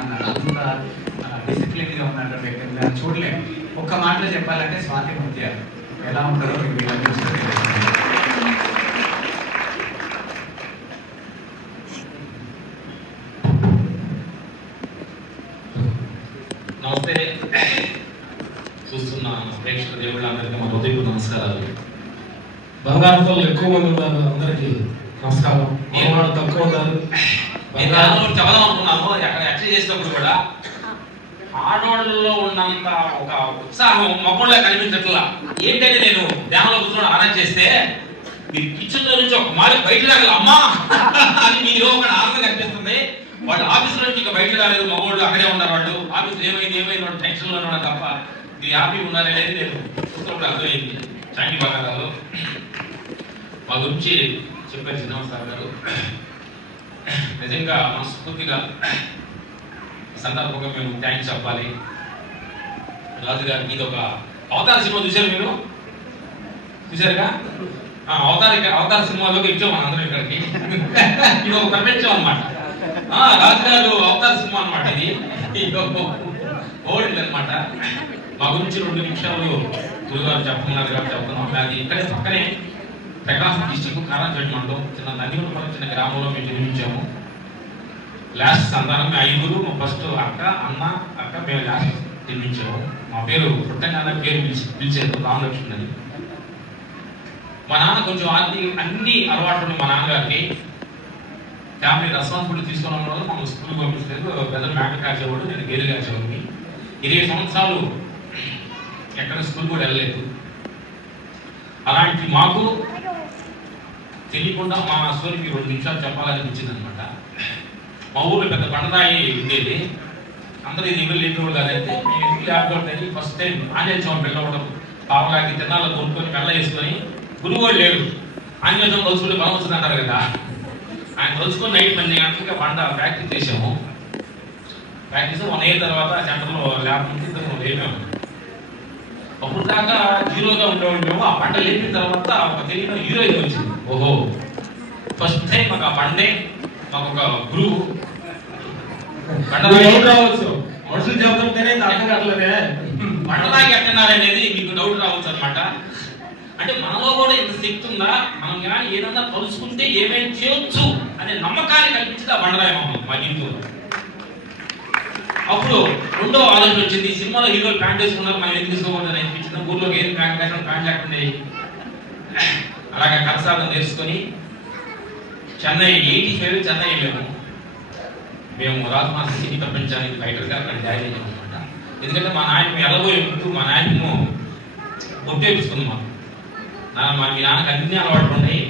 అన్నాడు. అంత డిసిప్లిన్గా ఉన్నటువంటి వ్యక్తి చూడలేము. ఒక్క మాటలో చెప్పాలంటే స్వాతి ముత్యాలు ఎలా ఉంటారో మీకు ఇలా చూస్తే తెలుస్తుంది. నమస్తే. చూస్తున్న ప్రేక్షక దేవుళ్ళందరికీ మా హృదయపు నమస్కారాలు. బంగారుతో ఎక్కువ మంది ఉన్నారు, అందరికీ నమస్కారం. నేను తక్కువ ఉన్నారు. నేను చెప్పదాం అనుకున్నాను. అక్కడ యాక్చువల్ చేసినప్పుడు కూడా ఆడవాళ్ళలో ఉన్నంత ఒక ఉత్సాహం మగోళ్ళ కనిపించట్లా. ఏంటంటే నేను ధ్యానంలో కూర్చొని ఆరాధన చేస్తే మీరు కిచెన్ లో నుంచి ఒక మాట బయట రాగల అమ్మా అని మీలో ఒక ఆనందం కనిపిస్తుంది. వాళ్ళు ఆఫీసులో నుంచి ఇక బయట రాలేదు, మగోళ్ళు అక్కడే ఉన్నారు. వాళ్ళు ఆఫీసులో ఏమైంది వాళ్ళు టెన్షన్ లో ఉన్నారు తప్ప మీరు హ్యాపీ ఉన్నారనేది నేను చూసినప్పుడు అర్థమైంది. చాంగి బాగారు మా గురించి చెప్పారు శ్రీనివాస్ సార్ గారు. నిజంగా మనస్ఫూర్తిగా ఈ సందర్భంగా మేము థ్యాంక్స్ చెప్పాలి. రాజు గారికి ఇది ఒక అవతార సినిమా చూశారు, మీరు చూశారుగా? అవతార సినిమాలోకి ఇచ్చాం మన అందరం ఇక్కడికి. ఇది ఒక ప్రపంచం అనమాట. రాజు గారు అవతార సినిమా అనమాట. ఇది ఓల్డ్ అనమాట. మా గురించి 2 నిమిషాలు గురుగారు చెప్తున్నారు కాబట్టి చెప్తున్నాం. అది ఇక్కడే పక్కనే ప్రకాశం డిస్టిక్ కారంచేడు మండలం చిన్న నందిగుంటపురం చిన్న గ్రామంలో మేము జన్మించాము. లాస్ట్ సంతానం 5. ఫస్ట్ అక్క, అన్న, అక్క, మేము లాస్ట్ జన్మించాము. మా పేరు పుట్టంగానే పేరు పిలిచేది రామలక్ష్మణ్ అని. మా నాన్న కొంచెం అన్ని అలవాట్లు మా నాన్నగారికి. ఫ్యామిలీ రెస్పాన్సిబిలిటీ తీసుకున్న వల్ల మనం స్కూల్కి పంపిస్తారు. పెద్దలు మ్యాటర్ కాచేవాడు, నేను గేదె కాచేవాడిని. 20 సంవత్సరాలు ఎక్కడ స్కూల్ కూడా వెళ్ళలేదు. అలాంటి మాకు తెలియకుండా మా స్టోరీకి 2 నిమిషాలు చెప్పాలనిపించింది అనమాట. మా ఊర్లో పెద్ద పండరాయి ఉండేది. అందరూ ఇది ఇల్లు లేనివాడు కాదైతే మేము ఇల్లు లేకపోతే ఫస్ట్ టైం ఆంజనేయ స్వామి వెళ్ళవడం, పావలాకి తిన్నాలో కొనుక్కొని మెల్ల వేసుకొని, గురువు లేడు ఆంజనేయ స్వామి రోజుకుంటే బలం వస్తుంది అంటారు కదా. ఆయన రోజుకొని నైట్ 12 గంటలకి వంట ప్రాక్టీస్ చేసాము. ప్రాక్టీస్ 1 year తర్వాత సెంటర్లో ల్యాబ్ నుంచి లేపాము. అప్పుడు దాకా హీరోగా ఉండేవాళ్ళేమో. ఆ పంట లేపిన తర్వాత ఒక తెలియని హీరోయిన్ వచ్చింది. ఓహో, ఫస్ట్ టైం మాకు ఆ పండే మాకు ఒక గురువు. రావచ్చు, మనుషులు చెప్తుంటేనే అర్థం కావట్లేదే. పంటలాగి ఎక్కడారనేది మీకు డౌట్ రావచ్చు అనమాట. అంటే మనలో కూడా ఇంత శక్తి ఉందా, మనం కానీ ఏదన్నా తలుచుకుంటే ఏమేమి చేయొచ్చు అనే నమ్మకాన్ని కల్పించింది ఆ బండరాయి మా జీవితంలో. అప్పుడు 2వ ఆలోచన వచ్చింది. ఈ సినిమాలో హీరోలు ప్యాంట్ వేసుకున్నారు, మనం ఎందుకు తీసుకోకూడదు అని అనిపించింది. ఊర్లోకి ఏది ప్యాంట్ లేకుండా అలాగే కరసాదం నేర్చుకొని చెన్నై 85 చెన్నై వెళ్ళాము. మేము రాజు మాస్టర్ సినీ ప్రపంచానికి ఫైటర్గా అక్కడ జాయిన్ అయ్యాము అనమాట. ఎందుకంటే మా నాయన ఎల్లబోయే ముందు మా నాయనము ఒట్టేపించుకుంది మాకు. మీ నాన్నకి అన్ని అలవాట్లు ఉన్నాయి,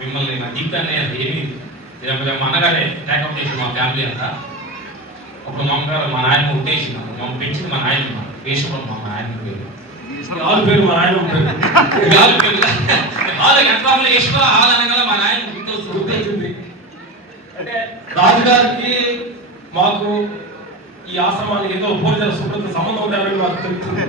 మిమ్మల్ని నా జీవితాన్ని ఏమి మా అన్నగారే టేకప్ చేసి మా ఫ్యామిలీ అంతా. అప్పుడు మా అమ్మగారు మా నాయన ఉట్టేసింది. మమ్మల్ని పెంచింది మా నాయన వేసుకోవడం. మా నాయన పేరు పేరు మా నాయన మా నాయన గుర్తొస్తుంది. అంటే రాజుగారికి మాకు ఈ ఆశ్రమానికి ఏదో పూర్తి సుప్రత సంబంధం ఉండాలని మాకు తెలుస్తుంది.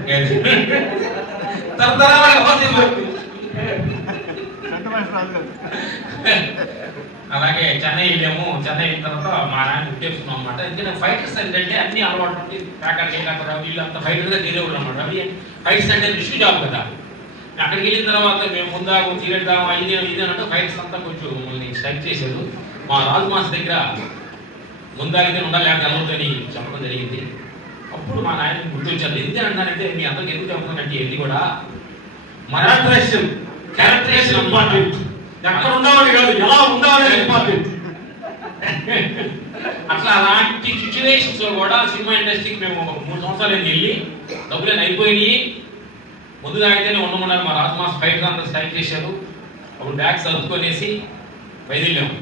అలాగే చెన్నై వెళ్ళాము. చెన్నై వెళ్ళిన తర్వాత మా నాయన గుర్తేసుకున్నాం అనమాట. ఎందుకంటే ఫైటర్స్ అంటే అన్ని అలవాటు ఉంటే ప్యాకర్ చేయకుండా వీళ్ళు అంత ఫైటర్గా తీరేవాళ్ళు అనమాట. అవి ఫైట్స్ అంటే రిస్క్ జాబ్ కదా. అక్కడికి వెళ్ళిన తర్వాత మేము ముందాము తీరేద్దాము ఇది అంటే ఫైట్స్ అంతా కొంచెం మమ్మల్ని స్ట్రైక్ చేశారు. మా రాజు మాస్ దగ్గర ముందాగితే ఉండాలి వెళ్ళవద్దని చెప్పడం జరిగింది. అప్పుడు మా నాయన గుర్తొచ్చారు. ఎందుకు అంటారంటే మీ అందరికి ఎందుకు చెప్తానంటే ఇది కూడా క్యారెక్టరైజేషన్ ఇంపార్టెంట్. ఎక్కడ ఉండవాలి కాదు, ఎలా ఉండాలి ఇంపార్టెంట్. అట్లా అలాంటి సిచ్యువేషన్స్ లో కూడా సినిమా ఇండస్ట్రీకి మేము 3 సంవత్సరాలు వెళ్ళి డబ్బులు అయిపోయినాయి. ముందు తాగితేనే ఉండమన్నారు. మా రాజు మాస్ ఫైటర్ అంతా స్ట్రైక్ చేశారు. అప్పుడు బ్యాగ్ సర్దుకొనేసి బయలుదేరాము.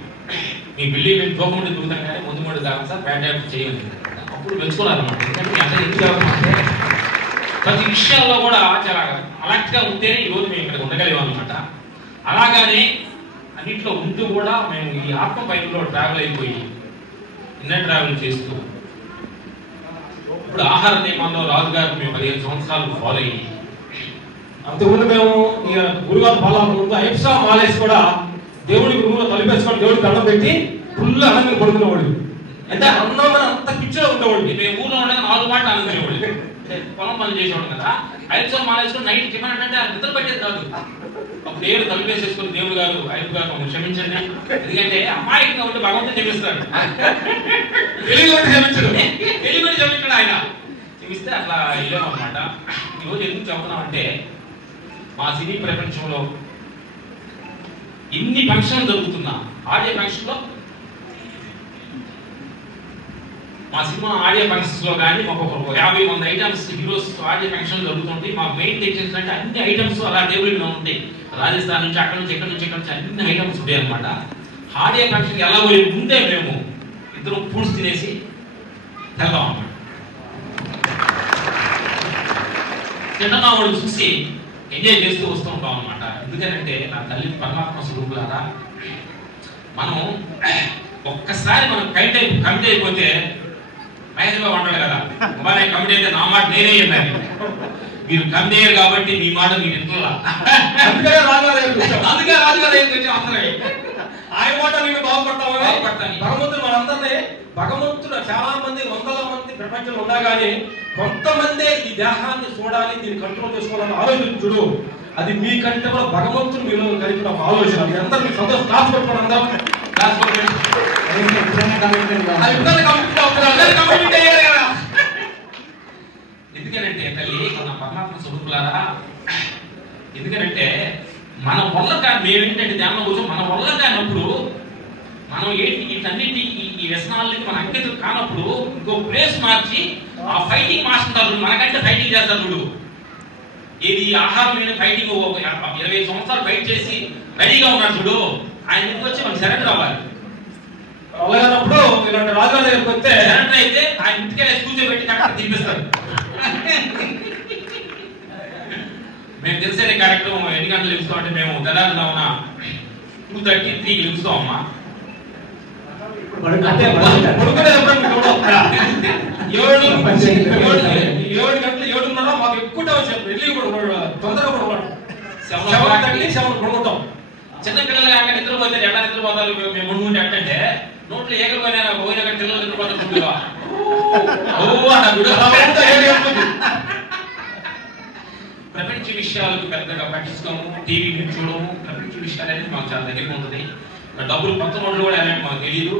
మీ బిల్లి మేము తోకముండి దూకుతాం కానీ ముందు ముందు కాదు సార్, బ్యాడ్ హ్యాబిట్ చేయండి. అప్పుడు మెచ్చుకున్నారన్నమాట. ఎందుకంటే అందరూ ఎందుకు కావాలంటే ప్రతి విషయాల్లో కూడా చాలా అలర్ట్గా ఉంటేనే ఈరోజు మేము ఇక్కడ ఉండగలిగాం అనమాట. అలాగానే అన్నింటిలో ఉంటూ కూడా మేము ఈ ఆత్మ పైపులో ట్రావెల్ అయిపోయి ఇన్నర్ ట్రావెల్ చేస్తూ ఇప్పుడు ఆహార నియమాల్లో రాజుగారు మేము 15 సంవత్సరాలు ఫాలో అయ్యి అంతకుముందు మేము గురుగారు పాలన ముందు ఐప్సా మాలేసి కూడా దేవుడికి రూమ్లో తలిపేసుకొని దేవుడికి దండం పెట్టి ఫుల్ అన్నం పడుకునేవాడు. అంటే అన్నం అంత అంత పిచ్చిలో ఉండేవాళ్ళు. మేము ఊళ్ళో ఉండగా 4 మాటలు అనుకునేవాళ్ళు. పొలం పనులు చేసేవాడు కదా, 5 సార్లు మాలేసుకుని నైట్ టిఫిన్ అంటే నిద్ర పట్టేది కాదు. అప్పుడు దేవుడు తలుపేసేసుకుని దేవుడు గారు 5 గారు క్షమించండి, ఎందుకంటే అమాయకంగా ఉంటే భగవంతుడు క్షమిస్తాడు, తెలివి క్షమించాడు ఆయన. క్షమిస్తే అట్లా వెళ్ళామన్నమాట. ఈరోజు ఎందుకు చెబుతున్నాం అంటే, మా సినీ ప్రపంచంలో ఇన్ని ఫంక్షన్లు జరుగుతున్నా, ఆడియో ఫంక్షన్లో మా సినిమా ఆడియో ఫంక్షన్స్ లో కానీ ఒక్కొక్క 50 ఐటమ్స్ హీరోస్ ఆడియో ఫంక్షన్ జరుగుతుంటాయి. మా మెయిన్ టెన్షన్స్ అంటే అన్ని ఐటమ్స్ అలా టేబుల్ మీద ఉంటాయి. రాజస్థాన్ నుంచి అక్కడ నుంచి ఇక్కడ నుంచి అన్ని ఐటమ్స్ ఉంటాయి అనమాట. ఆడియో ఫంక్షన్కి ఎలా పోయి ముందే మేము ఇద్దరు ఫుడ్స్ తినేసి వెళ్దాం అన్నమాట. తింటున్నా వాళ్ళు చూసి ఎంజాయ్ చేస్తూ వస్తూ ఉంటాం అనమాట. ఎందుకంటే నా తల్లి పరమాత్మ స్వరూపులారా, మనం ఒక్కసారి మనం కమిట్ అయిపోతే, మహేష్ బాబు అంటాడు కదా, అబ్బాయి కమిటీ అయితే నా మాట నేనే అన్నది. మీరు కమిటీ అయ్యారు కాబట్టి మీ మాట మీరు ఇంట్లో, అందుకే రాజుగారు వచ్చాం అందరూ. ఆయన మాట నేను బాగుపడతాను. భగవంతుడు మనందరినీ, భగవంతుడు చాలా మంది 100ల మంది ప్రపంచంలో ఉన్నా కానీ కొంతమందే ఈ దేహాన్ని చూడాలి, దీన్ని కంట్రోల్ చేసుకోవాలని ఆలోచించుడు. అది మీకంటే కూడా భగవంతుడు మీలో కలిగిన ఆలోచన. మీ అందరూ మీ సంతోషం క్లాస్ పెట్టుకోండి, అందరూ క్లాస్ పెట్టుకోండి. ఎందుకంటే తల్లి మన పరమాత్మ స్వరూపులారా, ఎందుకంటే మన వల్ల మేమేంటంటే ధ్యానం కోసం మన వల్ల కానప్పుడు, మనం ఏంటి వీటన్నిటి ఈ వ్యసనాలకి మన అంకితం కానప్పుడు ఇంకో ప్లేస్ మార్చి ఆ ఫైటింగ్ మాస్టర్ మనకంటే ఫైటింగ్ చేస్తారు చూడు. ఇది ఆహారం మీద ఫైటింగ్ 20 సంవత్సరాలు ఫైట్ చేసి రెడీగా ఉన్నాడు చూడు, ఆయన ఇంటికి వచ్చి మనం సరెండర్ అవ్వాలి. అలాగనప్పుడు ఇలాంటి రాజుగారి దగ్గరికి వస్తే సరెండర్ అయితే ఆయన ఇంటికి కూర్చోబెట్టి కరెక్ట్ తినిపిస్తారు. మేము తెలిసేది కార్యక్రమం ఎన్ని గంటలు తెలుస్తాం అంటే, మేము తెల్లారుదామున 2:33కి తెలుస్తాం అమ్మా. అంటే పడుకునే 7 గంటలు 7:30 మాకు ఎక్కువ వెళ్ళి కూడా తొందరగా కూడా 7:30 పడుకుంటాం. చిన్న పిల్లలు కాక నిద్రపోతే ఎలా నిద్రపోతారు మేము ముందు అంటే, నోట్లో ఏకలు పోయిన పిల్లలు నిద్రపోతారు. ప్రపంచ విషయాలకు పెద్దగా పట్టించుకోము, టీవీ చూడము. ప్రపంచ విషయాలు అనేది మాకు చాలా దగ్గరగా ఉంటుంది. డబ్బులు కొత్త నోట్లు కూడా అనేది మాకు తెలియదు.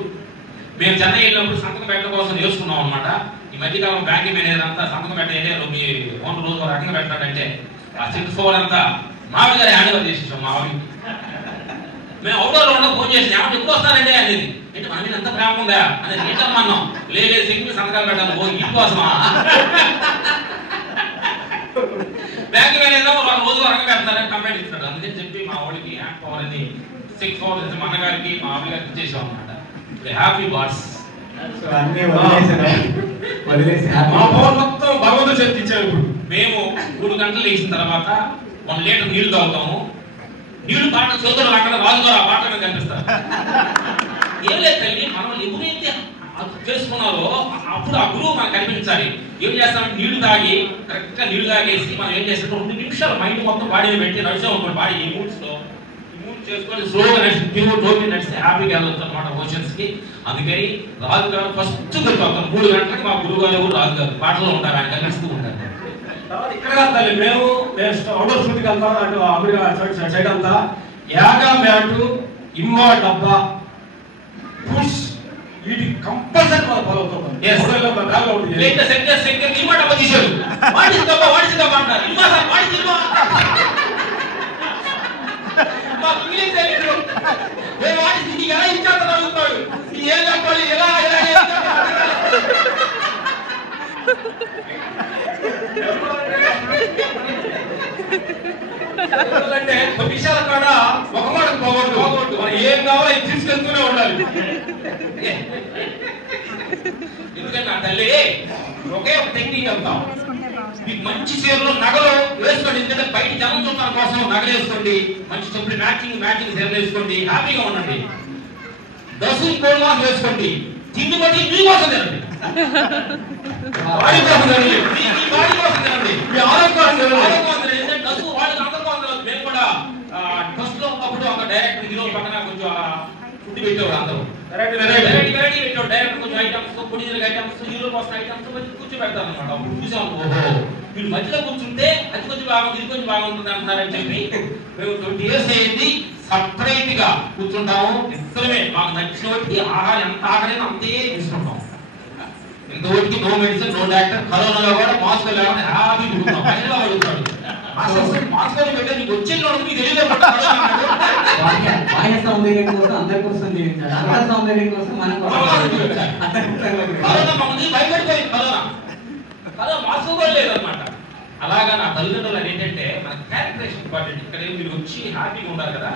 మేము చెన్నై వెళ్ళినప్పుడు సంతకం పెట్టడం కోసం నేర్చుకున్నాం అనమాట. ఈ మధ్యకాలం బ్యాంకింగ్ మేనేజర్ అంతా సంతకం పెట్టే మీ ఫోన్ రోజు రకంగా పెట్టాలంటే ఆ 6 అంతా మావి గారి హ్యాండ్ ఓవర్ చేసేసాం. మా ఆవిడ మేము అవుట్డోర్ లో ఫోన్ చేసి ఏమంటే ఎక్కువ వస్తారంటే అనేది, ఏంటి మన మీద ఎంత ప్రేమ ఉందా అనేది ఏంటమ్మా అన్నాం. లేదు సింగిల్ సంతకాలు పెట్టాను, ఓ ఇంటి కోసమా. బ్యాంక్ మేనేజర్ రోజు రకంగా పెడతారని కంప్లైంట్ ఇస్తాడు. అందుకని చెప్పి మా వాడికి హ్యాండ్ పవర్ అని 6 పవర్ మా అన్నగారికి మా ఆవిడ గారికి ఇచ్చేసాం అనమాట. హ్యాపీ బాడ్స్ మా పవర్ మొత్తం భగవంతుడు చేతికి ఇచ్చారు. ఇప్పుడు మేము 3 గంటలు లేచిన తర్వాత 1 లీటర్ నీళ్లు తాగుతాము. నీళ్లు బాట చదువుతారు, అక్కడ రాజుగారు ఆ బాట మీద కనిపిస్తారు. ఏం లేదు తల్లి, మనం ఎవరైతే చేసుకున్నారో అప్పుడు ఆ గురువు మనకు కనిపించాలి. ఏం చేస్తామంటే నీళ్లు తాగి కరెక్ట్ గా నీళ్లు తాగేసి మనం ఏం చేస్తాం, 2 నిమిషాలు మైండ్ మొత్తం బాడీ పెట్టి నడిచాం అనుకోండి. బాడీ ఈ మూడ్స్ లో చేసుకొని స్లోగా నడిస్తే హ్యాపీగా వెళ్ళొచ్చు అనమాట ఓషన్స్ కి. అందుకని రాజుగారు ఫస్ట్ దొరుకుతాం 3 గంటలకి మా గురువు గారు రాజుగారు పాటలో ఉంటారు, ఆయన కనిపిస్తూ ఉంటారు. ఇక్కడ కాదు మేము అవుట్డోర్ షూట్కి వెళ్తాం. అటు అమెరికా సైడ్ అంతా యాగా మ్యాటు, ఇమ్మా డబ్బా, పుష్, వీటి కంపల్సరీ మనం ఫాలో అవుతాం. అంటే కొన్ని విషయాల కాడ ఒక మాట పోగొట్టు, మనం ఏం కావాలో ఇది తీసుకెళ్తూనే ఉండాలి. ఎందుకంటే నా తల్లి ఒకే ఒక టెక్నిక్ వెళ్తాం. మీకు మంచి చీరలో నగలు వేసుకోండి, ఎందుకంటే బయట జనం చూడటం కోసం నగలు వేసుకోండి. మంచి చెప్పులు మ్యాచింగ్ చీరలు వేసుకోండి, హ్యాపీగా ఉండండి. దశ కోడి మాసం వేసుకోండి, తిండి బట్టి మీకోసం తినండి, బాడీ కోసం తినండి, మీ బాడీ కోసం తినండి, మీ ఆరోగ్యం తినండి. డస్సు వాళ్ళకి అందరికీ అందరూ. మేము కూడా ఫస్ట్ లో ఉన్నప్పుడు ఒక డైరెక్టర్ హీరో పక్కన కొంచెం ఫుడ్ పెట్టేవాడు, అందరూ వెరైటీ పెట్టాడు. డైరెక్టర్ కొంచెం ఐటమ్స్ పొడిజినల్ ఐటమ్స్, హీరో కోసం ఐటమ్స్ మధ్య కూర్చోబెడతారు అనమాట. అప్పుడు చూసాం, ఓహో వీళ్ళు మధ్యలో కూర్చుంటే అది కొంచెం బాగుంది, ఇది కొంచెం బాగుంటుంది అంటున్నారని చెప్పి మేము 20 years అయింది సపరేట్ గా కూర్చుంటాము. ఇద్దరమే మాకు నచ్చిన వాటికి ఆహారం ఎంత ఆకలేదు అంతే తీసుకుంటాం. ఇంతవరకు నో మెడిసిన్, నో డాక్టర్. కరోనాలో కూడా మాస్క్ లేకుండా హ్యాపీ కూర్చుంటాం. మహిళ అడుగుతాడు, మాస్క్ పెట్టే నీకు వచ్చేది మీకు తెలియదు. బాహ్య సౌందర్యం కోసం అందరి కోసం జీవించాలి, అంతర్ సౌందర్యం కోసం మన కోసం భయపడిపోయింది. కరోనా మాస్క్ కూడా లేదన్నమాట. అలాగా నా తల్లిదండ్రులు ఏంటంటే మన క్యారెక్టరేషన్ ఇంపార్టెంట్. ఇక్కడ మీరు వచ్చి హ్యాపీగా ఉండాలి కదా,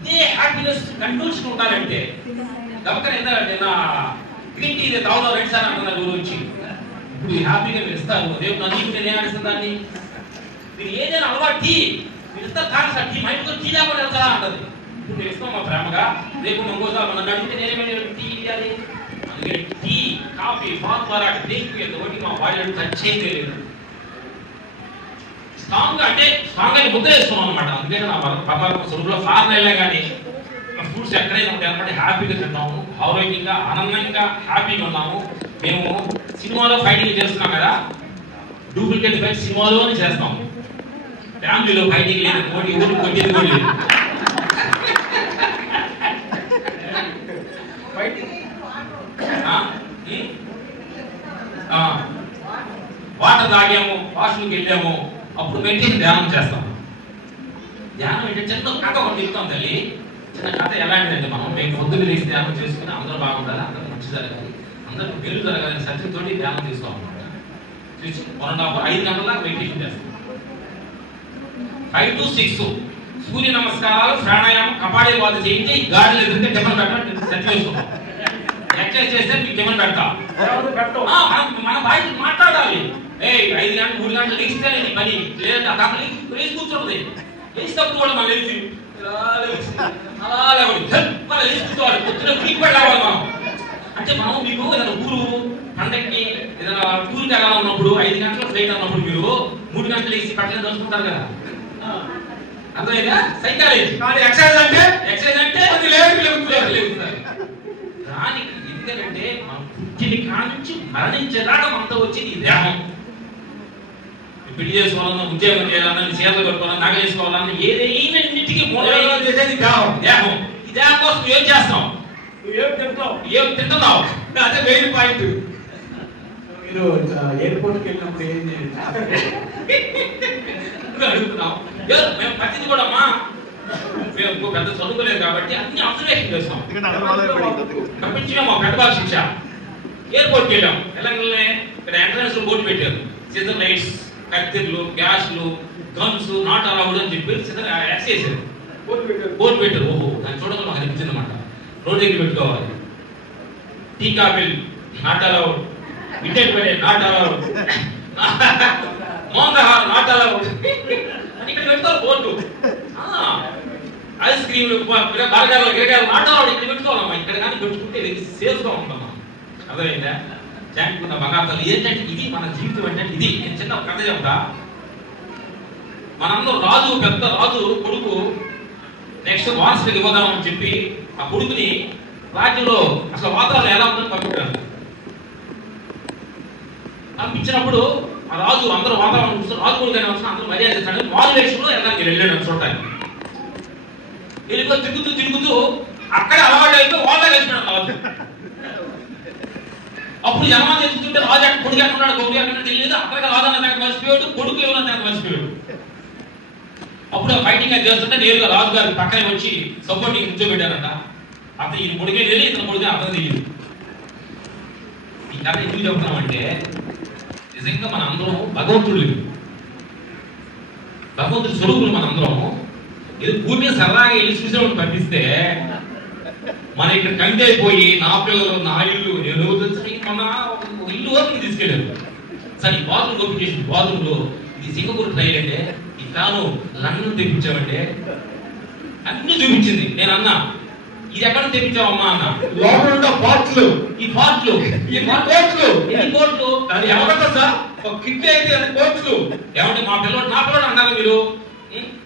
ఇదే హ్యాపీనెస్ కంట్రోల్స్ ఉండాలంటే గమకన నిన్న గ్రీన్ టీ తాగుతావు 2 సార్లు అంటున్నారు ఊరు వచ్చి. ఇప్పుడు హ్యాపీగా మీరు ఇస్తారు, రేపు నన్ను నేను ఏమనిస్తాను దాన్ని. మీరు ఏదైనా అలవాటు టీ మీరు ఇస్తారు కాదు సార్, టీ మా ఇంట్లో టీ లేకుండా వెళ్తారా అంటది. ఇప్పుడు మీరు ఇస్తాం మా ప్రేమగా, రేపు ఇంకోసారి నన్ను అడిగితే నేనేమైనా టీ ఇవ్వాలి. అందుకే టీ, కాఫీ, ఫార్ములా డ్రింక్ ఒకటి మా బాడీ టచ్ చేయలేదు. స్ట్రాంగ్ అంటే స్ట్రాంగ్ అని ముద్ర వేస్తున్నాం అనమాట. అందుకే నా పదార్థం స్వరూపులో ఫారెన్ వెళ్ళా కానీ ఫ్రూట్స్ ఎక్కడైనా ఉంటాయి అనమాట. హ్యాపీగా తింటాము, ఆరోగ్యంగా ఆనందంగా హ్యాపీగా ఉన్నాము. మేము సినిమాలో ఫైటింగ్ చేస్తున్నాం కదా, డూప్లికేట్ ఫైట్ సినిమాలోనే చేస్తాం. ఫ్యామిలీలో ఫైటింగ్ లేదు, ఓడి ఊరికి కొట్టేది కూడా లేదు. వాటర్ తాగాము, వాష్రూమ్కి వెళ్ళాము, అప్పుడు మెడిటేషన్ ధ్యానం చేస్తాం. ధ్యానం ఏంటంటే చిన్న కథ ఒకటి చెప్తాం తల్లి. చిన్న కథ ఎలాంటిదంటే మేము పొద్దున్న లేచి ధ్యానం చేసుకుని అందరూ బాగుండాలి, అందరూ మంచి జరగాలి, అందరూ మేలు జరగాలని సత్యంతో ధ్యానం చేసుకోవాలన్నమాట. చూసి 1.5 గంటల దాకా మెడిటేషన్ చేస్తాం. 5 to 6 సూర్య నమస్కారాలు, ప్రాణాయామం, కపాడి వాద చేయించి గాడిలో ఎదురుంటే టిఫిన్ పెట్టడం సత్యం వేసుకుంటాం. ఎక్సర్సైజ్ చేస్తే మీకు టిఫిన్ పెడతాం. మన బయట మాట్లాడాలి. 5 గంటలు 3 గంటలు లేస్తేనే నీ పని, లేదంటే ఆ కాపలి లేచి కూర్చోండి. లేచినప్పుడు కూడా మనం లేచి అలా లేవాలి, లేచి కూర్చోవాలి. పొద్దున పీక్ పెట్టాలి మనం. అంటే మనం మీకు ఏదైనా ఊరు పండక్కి ఏదైనా టూర్కి ఎలా ఉన్నప్పుడు 5 గంటల ఫ్లైట్ అన్నప్పుడు మీరు 3 గంటలు లేచి పట్టలేదు తెలుసుకుంటారు కదా. అర్థమైందా? సైకాలజీ. ఎక్సర్సైజ్ అంటే దానికి ఎందుకంటే మనం పుట్టిన కానించి మరణించేదాకా మనతో వచ్చేది ఈ దేహం. పెళ్లి చేసుకోవాలన్నా, ఉద్యోగం చేయాలన్నా, చీరలు కట్టుకోవాలన్నా, నగ చేసుకోవాలన్నా, ఏదైనా ఇంటికి మూలం చేసేది దేహం. ఈ దేహం కోసం ఏం చేస్తాం? ఏం తింటున్నావు? అదే మెయిన్ పాయింట్. మీరు ఎయిర్పోర్ట్కి వెళ్ళినప్పుడు ఏం అడుగుతున్నాం. మేము ప్రతిది కూడా మేము పెద్ద చదువుకోలేదు కాబట్టి అన్ని అబ్జర్వేషన్ చేస్తాం. పంపించాం మా పెద్ద బాగా శిక్ష. ఎయిర్పోర్ట్కి వెళ్ళాం, వెళ్ళగానే ఇక్కడ ఎంట్రన్స్ లో బోర్డు పెట్టారు, సిజర్ లైట్స్, కత్తిర్లు, గ్యాస్లు, గన్స్ నాట్ అలౌడ్ అని చెప్పి సిజర్ యాక్స్ చేశారు. బోర్డు పెట్టారు. ఓహో, దాన్ని చూడగా మాకు అనిపించింది అనమాట. రోడ్ దగ్గర పెట్టుకోవాలి. టీ కాఫీలు నాట్ అలౌడ్, ఇంటెడ్ బరే నాట్ అలౌడ్, మోందహార్ నాట్ అలౌడ్ అని ఇక్కడ పెడతారు బోర్డు. ఐస్ క్రీమ్లు, బర్గర్లు, గిరగాయలు నాట్ అలౌడ్ ఇక్కడ పెట్టుకోవాలమ్మా. ఇక్కడ కానీ పెట్టుకుంటే ఇది సేఫ్గా ఉంటాం. అర్థమైందా? జాంకున్న బంగారు ఏంటంటే ఇది మన జీవితం అంటే ఇది. నేను చిన్న కథ చెప్తా. మనందరూ రాజు, పెద్ద రాజు కొడుకు నెక్స్ట్ వారసుడికి ఇవ్వదామని చెప్పి ఆ కొడుకుని రాజ్యంలో అసలు వాతావరణం ఎలా ఉందని పంపించారు. పంపించినప్పుడు ఆ రాజు అందరూ వాతావరణం చూస్తారు. రాజు కొడుకు అయినా వచ్చిన అందరూ మర్యాద చేస్తాడు. మారువేషంలో ఎలాంటి వెళ్ళాడు చూడటానికి. వెళ్ళిపోయి తిరుగుతూ అక్కడే అలవాటు అయిపోయి వాళ్ళ కలిసిపోయాడు రాజు. అప్పుడు జనమాన ఎదుగుతుంటే రాజు అక్కడ కొడుకు ఎక్కడున్నాడు, గౌరీ ఎక్కడ తెలియదు. అక్కడికి రాజన్న తనకు మర్చిపోయాడు, కొడుకు ఏమన్నా తనకు మర్చిపోయాడు. అప్పుడు ఫైటింగ్ అది చేస్తుంటే నేరుగా రాజు గారి పక్కనే వచ్చి సపోర్టింగ్ కూర్చోబెట్టారంట. అతను ఈ కొడుకే తెలియదు, ఇతను కొడుకే అర్థం తెలియదు. ఈ కథ ఎందుకు చెప్తున్నామంటే నిజంగా మన అందరం భగవంతుడు, భగవంతుడి స్వరూపులు మన అందరం. ఏదో భూమి మీద సరదాగా వెళ్ళి చూసేవాడిని పంపిస్తే మన ఇక్కడ కంటి అయిపోయి నా పిల్లలు, నా ఇల్లు, నేను మన ఇల్లు వరకు తీసుకెళ్ళారు. సరే ఈ బాత్రూమ్ ఓపెన్ చేసి బాత్రూమ్ లో ఇది సింగపూర్ ట్రైల్ అంటే, ఈ ఫ్యాను లండన్ తెప్పించామంటే అన్ని చూపించింది. నేను అన్నా ఇది ఎక్కడ తెప్పించావమ్మా అన్న. లోపల పార్ట్లు, ఈ పార్ట్లు, ఎన్ని కోట్లు అది ఎవరంట సార్? ఒక కిడ్నీ అయితే అది కోట్లు. ఏమంటే మా పిల్లడు, నా పిల్లడు అన్నారు మీరు.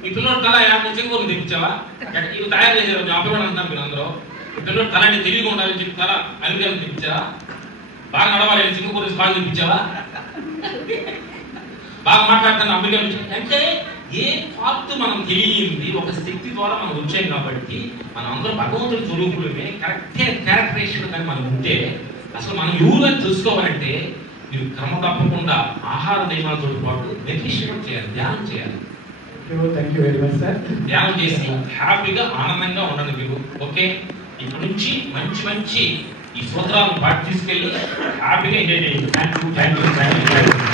మీ పిల్లడు తల సింగపూర్ తెప్పించావా? ఇవి తయారు చేశారు మా పిల్లడు అంటున్నారు మీరు అందరూ. పిల్లడు తలని తెలివిగా ఉండాలని చెప్పి తల అమెరికాలో తెప్పించారా? బాగా నడవాలి, సింగపూర్ నుంచి బాగా చూపించావా, బాగా మాట్లాడుతున్నా అమెరికా నుంచి అంటే ఏ పార్ట్ మనం తెలియంది ఒక శక్తి ద్వారా మనం వచ్చాం కాబట్టి మనం అందరూ భగవంతుడి స్వరూపులమే కరెక్ట్ క్యారెక్టరేషన్ కానీ మనం ఉంటే అసలు మనం ఎవరు తెలుసుకోవాలంటే మీరు క్రమ తప్పకుండా ఆహార నియమాలతో పాటు మెడిటేషన్ చేయాలి, ధ్యానం చేయాలి. Thank you very much sir. ధ్యానం చేసి హ్యాపీగా ఆనందంగా ఉండండి మీరు. ఓకే, ఇప్పటి నుంచి మంచి మంచి ఈ సూత్రాలను పాటు తీసుకెళ్ళి హ్యాపీగా ఎంజాయ్ చేయండి. Thank you.